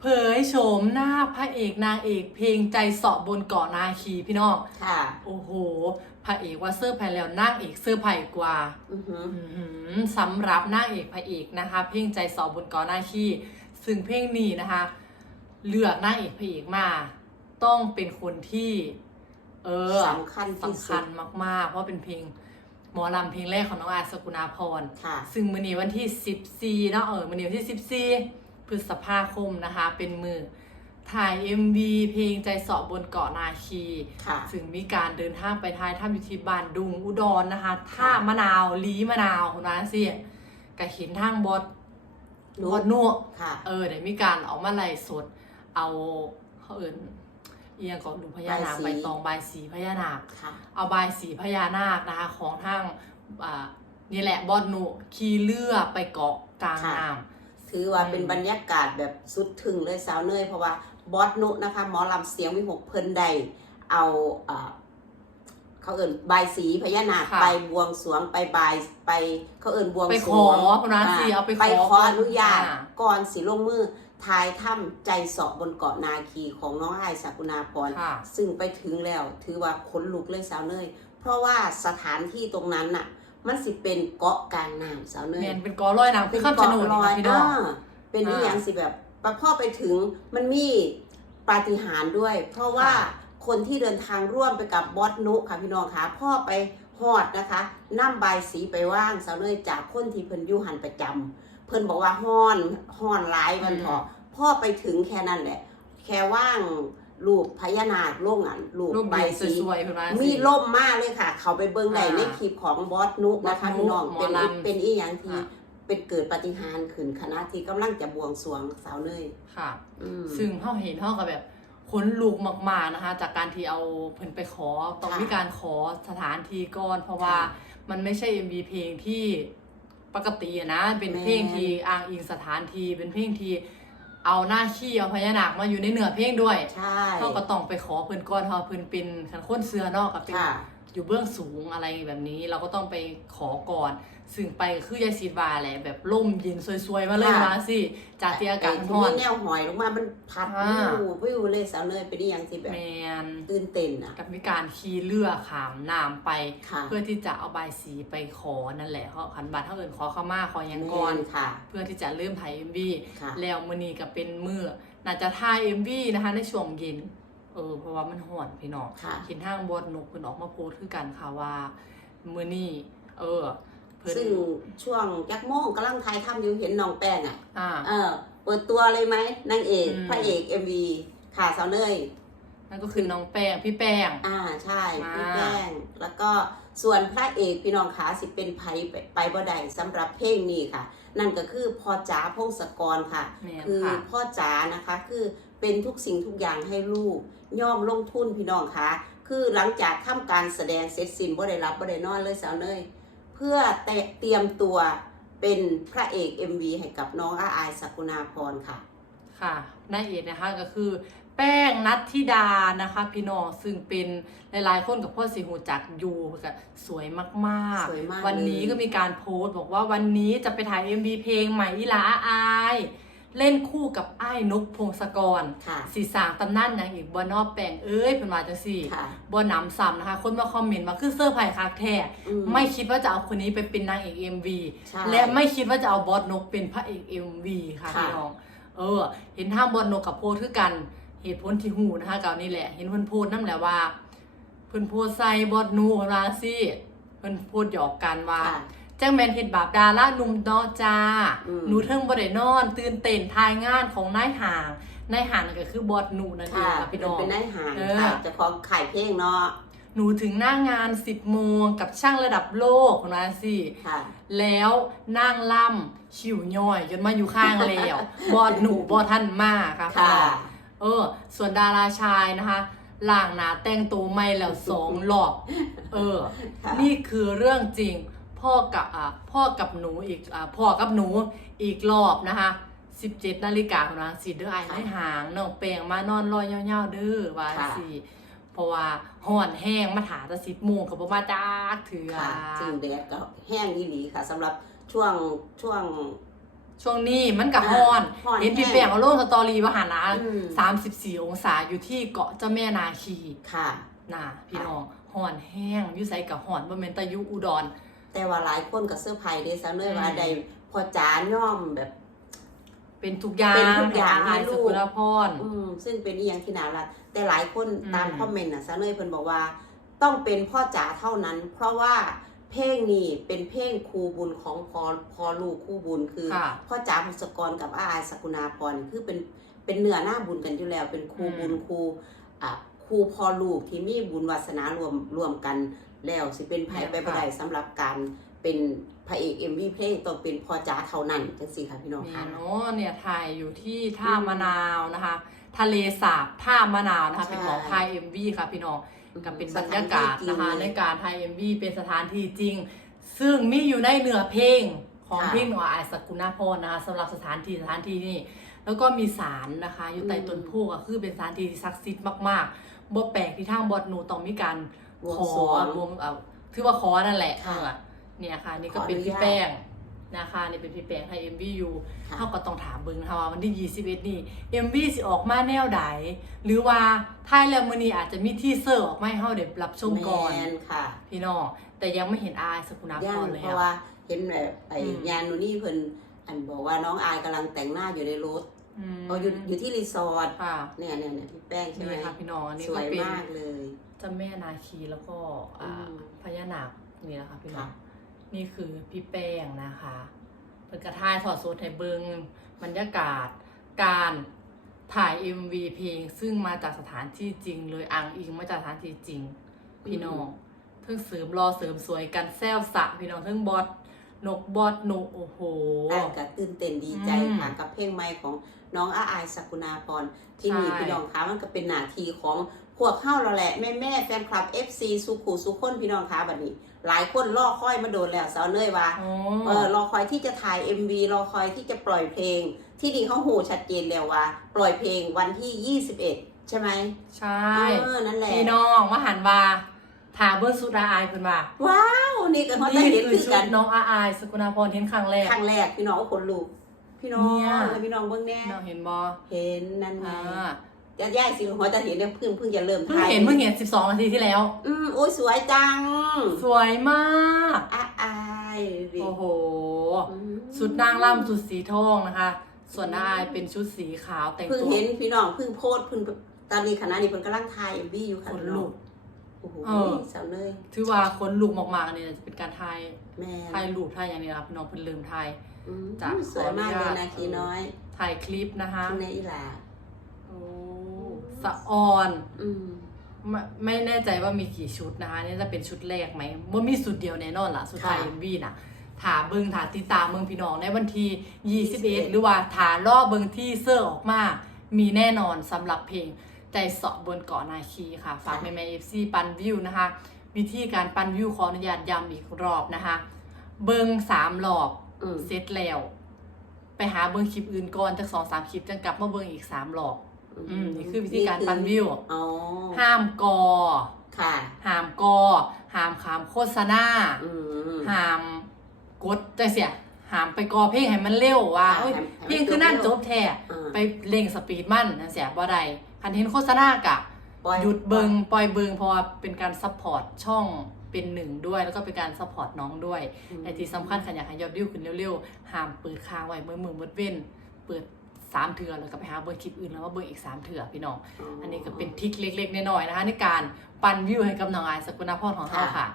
เผยโฉมหน้าพระเอกนางเอก เพลงใจเสาะบนเกาะนาคีพี่น้องค่ะ โอ้โหพระเอกว่าเซอร์ไพรส์แล้วนางเอกเซอร์ไพรส์กว่าอือหืออื้อหือสำหรับนางเอกพระเอกนะคะ เพลงใจเสาะบนเกาะนาคี ซึ่งเพลงนี้นะคะ เลือกนางเอกพระเอกมา ต้องเป็นคนที่ เออสำคัญที่สำสุคัดญมากๆ เพราะเป็นเพลงหมอลำเพลงแรกของน้องอาร์ตสกุณาพร ค่ะ ซึ่งมือนี้วันที่ 14เนาะเออมือนี้วันที่14 พฤษภาคมนะคะ เป็นมือถ่าย MV เพลงใจเสาะบนเกาะนาคี ค่ะซึ่งมีการเดินทางไปท้ายถ้ำอยู่ที่บ้านดุงอุดรนะคะท่ามะนาวลีมะนาวคุณว่าสิก็เห็นทางบอดนุบอดนัวค่ะ เออได้มีการออกมาไล่สด เอาเขาเอินเอียงก่อนดูพญานาคบายสี ใบตองบายสีพญานาค ค่ะ เอาบายสีพญานาคนะคะ ของทางอ่านี่แหละบอดหนุขี่เรือไปเกาะกลางค่ะ น้ ถือว่าอืมเป็นบรรยากาศแบบสุดถึงเลยสาวเนยเพราะว่าบอสนุนะคะหมอลำเสียงวิหกเพิ่นใดเอาอ่าเขาเอิ่นบายสีพญานาคไปบวงสรวงไปบายไปเขาเอิ่นบวงำไปสขรอวงคุณนะสิเอาไปขอไปขออนุญาตอ่ก่อนสิลงมือทายถ้ำใจเสาะบนเกาะนาคีของน้องไอายสักุณาพรค่ะซึ่งไปถึงแล้วถือว่าขนลุกเลยสาวเนยเพราะว่าสถานที่ตรงนั้นน่ะ มันสิเป็นเกาะกลางน้ำสาวเนเมยนเป็นกอร้อยน้ำคือข้ามชะโนดลนี่อค่ะยพี่น้องาเป็นนี่อ่าอย่างสิแบบพอไปถึงมันมีปาฏิหาริย์ด้วย เพราะว่าค่ะคนที่เดินทางร่วมไปกับบอสนุค่ะพี่น้องคะพ่อไปฮอดนะคะนํบายสีไปว่างสาวเนยจากคนที่เพิ่นอยู่หันประจำเพิ่นบอกว่าฮ้อนฮ้อนหลายมันเถอะพ่อไปถึงแค่นั้นแหละ แค่ว่าง รูปพญานาคโล่งอันรูปรูปใบใบสีสวยๆคุณว่ามีสิล่มมากเลยค่ะ เขาไปเบิ้งได้อ่าในคลิปของบอสนุนะคะบอสนุพี่น้องหมอเป็นลำเป็นอีหยังที่ค่ะ เป็นเกิดปาฏิหารย์ขึ้นคณะที่กำลังจะบวงสรวงสาวเนยค่ะ อืม ซึ่งเขาเห็นเขากับแบบขนลุกมากๆนะคะ จากการที่เอาเพิ่นไปขอต้องค่ะมีการขอสถานที่ก่อน เพราะว่าค่ะมันไม่ใช่ MV เพลงที่ปกติอะนะ เป็นแม่นเพลงที่อ้างอิงสถานที่เป็นเพลงที่ เอาหน้าขี้เอาพญานาคมาอยู่ในเนื้อเพลงด้วยใช่ เขาก็ต้องไปขอเพิ่นก่อนเพราะเพิ่นเป็นคันคนเสือเนอกกับเป็น ค่ะ อยู่เบื้องสูงอะไรแบบนี้ เราก็ต้องไปขอก่อน ซึ่งไปก็คือยายซีดบาแหละแบบล่มเย็นสวยๆ มาเลยค่ะมาสิจากที่อากาศไที่ร้อนมีแนวหอยลงมามันพัดอ่าวิววิวเลยสาวเนยเป็นอีหยังที่แบบแมนตื่นเต้นอะกับมีการขี่เรือขามน้ำไปค่ะเพื่อที่จะเอาใบายสีไปขอนั่นแหละเขาขันบัตรเท่าเอินขอเข้ามาขอหยังก่อนแม่ค่ะเพื่อที่จะเริ่มถ่ายเอ็มวีค่ะแล้วมือนี้ก็เป็นมือน่าจะถ่ายเอ็มวีนะคะในช่วงเย็น เออเพราะว่ามันห่อนพี่น้องค่ะ เห็นทางบทนกเพิ่นออกมาโพสต์คือกันค่ะว่ามือนี้เออ เพิ่นซึ่งช่วงยักโมงกำลังถ่ายทำอยู่เห็นน้องแป้งอะ อ่า เออ เปิดตัวเลยไหมนางเอกอืม พระเอกเอ็มวีค่ะสาวเนย นั่นก็คือน้องแป้งพี่แป้ง อ่าใช่อ่า พี่แป้งแล้วก็ส่วนพระเอกพี่น้องขาสิเป็นไผไปไปบ่ได้สำหรับเพลงนี้ค่ะ นั่นก็คือพ่อจ๋าพงศกรค่ะ แม่นคือค่ะ พ่อจ๋านะคะคือ เป็นทุกสิ่งทุกอย่างให้ลูก ย่อมลงทุนพี่น้องคะคือหลังจากทำการแสดงเสร็จสิ้นบ่ได้รับบ่ได้นอนเลยสาวเนยเพื่อเตะเตรียมตัวเป็นพระเอก MV ให้กับน้องอาอายสกุณาพรค่ะ ค่ะนางเอกนะคะก็คือแป้งนัทธิดานะคะ พี่น้องซึ่งเป็นหลายๆคนกับพ่อสีหูจักอยู่ก็สวยมากสวยมากวันนี้เลยก็มีการโพสต์บอกว่าวันนี้จะไปถ่าย MV เพลงใหม่อีหลาอาย เล่นคู่กับไอ้ายนกพงศกรค่ะ สีสางตำนานนางเอกบอนอบแปงเอ้ยเป็นมาจังสี่ค่ะ บอนำซ้ำนะคะ คนมาคอมเมนต์มาคือเซอร์ไพรส์คักแท้อืไม่คิดว่าจะเอาคนนี้ไปเป็นนางเอก MV ใช่ และไม่คิดว่าจะเอาบอสนกเป็นพระเอก MV ค่ะค่ะ พี่น้อง เออ เห็นทางบอสนกกับโพสต์คือกัน เหตุผลที่หูนะคะกับนี่แหละ เห็นเพิ่นโพสต์นั่นแหละว่า เพิ่นโพสต์ใส่บอสนูเพิ่นว่าสิเพิ่นโพสต์หยอกกันว่า ค่ะแจ้งแมนเฮ็ดบาปดาราหนุ่มเนาะจ้าอืมหนูเทิงบ่ได้นอน ตื่นเต้นทายงานของนายห่าง นายห่างนั่นก็คือบอสนูนั่นเองค่ะค่ะพี่น้องเป็นนายหารเออค่ะเจะของขายเพลงเนาะหนูถึงหน้างาน10โมงกับช่างระดับโลกคนนั้นสิค่ะแล้วนั่งล่ำชิวย่อยจนมาอยู่ข้างแล้วบอดหนูบอท่านมากค่ะพี่ค่ะน้องเออ ส่วนดาราชายนะคะล่างหนาแต่งตัวไม่แล้วสองรอบเออค่ะนี่คือเรื่องจริง พ่อกับอ่าพ่อกับหนูอีกอ่าพ่อกับหนูอีกรอบนะคะ17นาฬิกาของนางสีเด้อไอ้ให้หางน้องแปงมานอนรอยยาวๆเด้อว่าค่ะสิเพราะว่าห่อนแห้งมาถาแตะสิบโมงกับบ่มาจากเถื่อค่ะจึงแดดก็แห้งอีหลีค่ะสำหรับช่วงช่วงช่วงนี้มันก็อ่าฮ้อนฮ้อน เห็นพี่แห้งแป้งเอาลงสตอรี่ว่าหานะอืม34องศาอยู่ที่เกาะเจ้าแม่นาคีค่ะน่ะพี่น้องฮ้อนแห้งอยู่ไสกับฮ้อนบ่แม่นแตะยุอุดร แต่ว่าหลายคนก็เสื้อร์ไผ่เด้ซะเลยอืมว่าได้พอจ๋าย่อมแบบ เป็นทุกอย่างเป็นทุกอย่างให้ให้ลูสกกุลพรอืมซึ่งเป็นอีหยังที่น่ารักแต่หลายคนอืมตามคอมเมนต์น่ะซะเลยเพิ่นบอกว่า ต้องเป็นพ่อจ๋าเท่านั้น เพราะว่าเพลงนี้เป็นเพลงครูบุญของพอพอลูกคู่บุญคือค่ะพ่อจ๋าบุษกรกับอาอายสกุณาพรคือเป็นเป็นเนื้อหน้าบุญกันอยู่แล้ว เป็นครูอืมบุญครูอะครูพอลูกที่มีบุญวาสนารวมรวมกัน แล้วสิเป็นไผไปบ่ได้สำหรับการเป็นพระเอก MV เพลงต้องเป็นพ่อจ๋าเท่านั้นจังซี่ค่ะพี่น้องนี่ค่ะเนาะเนี่ยถ่ายอยู่ที่ท่ามะนาวนะคะ ทะเลสาบท่ามะนาวนะคะใช่เป็นของถ่าย MV ค่ะพี่น้องกับเป็นบรรยากาศนะคะในการถ่าย MV เป็นสถานที่จริง ซึ่งมีอยู่ในเนื้อเพลงของเพลงของอายสกุณาพรนะคะสำหรับสถานที่สถานที่นี่แล้วก็มีศาลนะคะ อยู่ใต้ต้นโพก็คือเป็นสถานที่ที่ศักดิ์สิทธิ์มากๆบ่แปลกที่ทางบอดหนูต้องมีการ บวงขอสรวงรวมเอาถือว่าขอนั่นแหละค่ะเออเนี่ยค่ะ นี่ก็ขอเป็นอนุพี่ญาตแป้งนะคะนี่เป็นพี่แป้งไทย MV อยู่ค่ะ เขาก็ต้องถามเบิ่งนะคะว่าวันที่21นี่ MV สิออกมาแนวใดหรือว่าท้ายแล้วมื้อนี้อาจจะมีทีเซอร์ออกมาให้เฮาได้รับชมก่อน แมนค่ะพี่น้องแต่ยังไม่เห็นอายสกุณาพย่างรเลยเพอะราะว่าเห็นแบบไอ้อืม ยานนูนี่เพิ่นอันบอกว่าน้องอายกำลังแต่งหน้าอยู่ในรถ มเขาอยู่อยู่ที่รีสอร์ทค่ะเนี่ยเนี่ยเนี่ยพี่แป้งใช่ไหมนี่ค่ะพี่น้องอันนี้สวก็ยเป็นมากเลย เจ้าแม่นาคีแล้วก็อ่าอืมพญานาคนี่นะคะพี่น้องค่ะ นี่คือพี่แป้งนะคะเพิ่นกระทายถอดโซดให้เบิงบรรยากาศ การถ่าย MV เพลงซึ่งมาจากสถานที่จริงเลยอ้างอิงมาจากสถานที่จริง พี่น้องเพิ่งเสริมรอเสริมสวยกันแซวสะพี่น้องเพิ่งบอส นกบอสหนุโอ้โหอ่านก็ตื่นเต้นดีใจอืมค่ะกับเพลงใหม่ของน้องอาอายสกุณาพรที่นี่ใช่พี่น้องคะมันก็เป็นหน้าที่ของพวกเข้าเราแหละแม่แม่ๆแฟนคลับ FC สุขุสุขคนพี่น้องคะบัดนี้ หลายคนรอคอยมาโดนแล้วสาวเนยว่าอ๋อเออรอคอยที่จะถ่าย MV รอคอยที่จะปล่อยเพลง ที่นี่เขาหูชัดเจนแล้วว่า ปล่อยเพลงวันที่ 21 ใช่ไหมใช่เออนั่นแหละพี่น้องมาหันว่าถามเบิ้งสุดาอายเพิ่นว่าว้าว นี่ก็เขาจะนี่เห็นคือคือชุกัดนน้องอาอายสกุณาพรเห็นครั้งแรกครั้งแรกพี่น้องก็ขนลุกพี่น้องเนี่ยแล้วพี่น้องเบิ่งแน่น้องเห็นบอเห็นนั่นไงอ่าญาติย่ายสิหัวจะเห็นเนี่ยเพิ่งเพิ่งจะเริ่มเพิ่งถ่ายเห็นเพิ่งเห็น12นาทีที่แล้ว อืมโอ้ยสวยจัง สวยมากอาอายดิโอ้โหอืมชุดนางร่ำชุดสีทองนะคะ ส่วนอาอายเป็นชุดสีขาวแต่งเพิ่งตัวเห็นพี่น้องเพิ่งโพสต์เพิ่งตอนนี้ขณะนี้เพิ่นกำลังถ่าย MV อยู่ค่ะขนพี่น้ลุองกโอ้โหเออ สาวเนยถือว่าคนลุกมากๆเนี่ยจะเป็นการถ่ายแม่ถ่ายรูปถ่ายอย่างนี้นะครับพี่น้องเพิ่นลืมถ่าย อืมจ้ะสวยมากขอเลอนุญาตยนาคีน้อยถ่ายคลิปนะคะคุณในอีหลาโอ้สะออน อืมไม่ไม่แน่ใจว่ามีกี่ชุดนะคะนี่จะเป็นชุดแรกไหมว่ามีสุดเดียวแน่นอนล่ะสุดท้ายค่ะเอ็มวีน่ะถาเบิงถาติดตามเบิงพี่น้องในวันที่21 หรือว่าถาล่อเบิงที่เสื้อออกมา มีแน่นอนสำหรับเพลง ใจเสาะบนเกาะนาคีค่ะ ฝากแม่แม่เอฟซีปันวิวนะคะ วิธีการปันวิวขออนุญาตย้ำอีกรอบนะคะ เบิงสามรอบอืม เสร็จแล้ว ไปหาเบิงคลิปอื่นก่อนจากสองสามคลิปจังกลับมาเบิงอีกสามรอบ อืมนี่คือวิธีการปันวิว อ๋อห้ามกอ ค่ะ ห้ามกอ ห้ามขามโฆษณา อืม ห้ามกดใจเสียห้ามไปกอเพลงให้มันเร็วว่าค่ะเอ้ยให้ให้มันเพลงคือนั่นจจบบเร็วแท้อ่าไปเร่งสปีดมันนั่นเสียบ่ได้ คันเห็นโฆษณากะปล่อหยุดเบิงปล่อยเบิงเพราะว่าเป็นการซัพพอร์ตช่องเป็นหนึ่งด้วย แล้วก็เป็นการซัพพอร์ตน้องด้วยอืม แต่ที่สำคัญขันอยากให้ยอดวิวขึ้นเร็วๆห้ามเปิดค้างไว้เมื่อมือมดเว้น เปิดสามเถื่อแล้วก็ไปหาเบิงคลิปอื่นแล้วมาเบิงอีกสามเถื่อพี่น้อง อันนี้ก็เป็นทริคเล็กๆน้อยๆนะคะในการปั่นวิวให้กับน้องอายสกุณาพรของเราค่ะ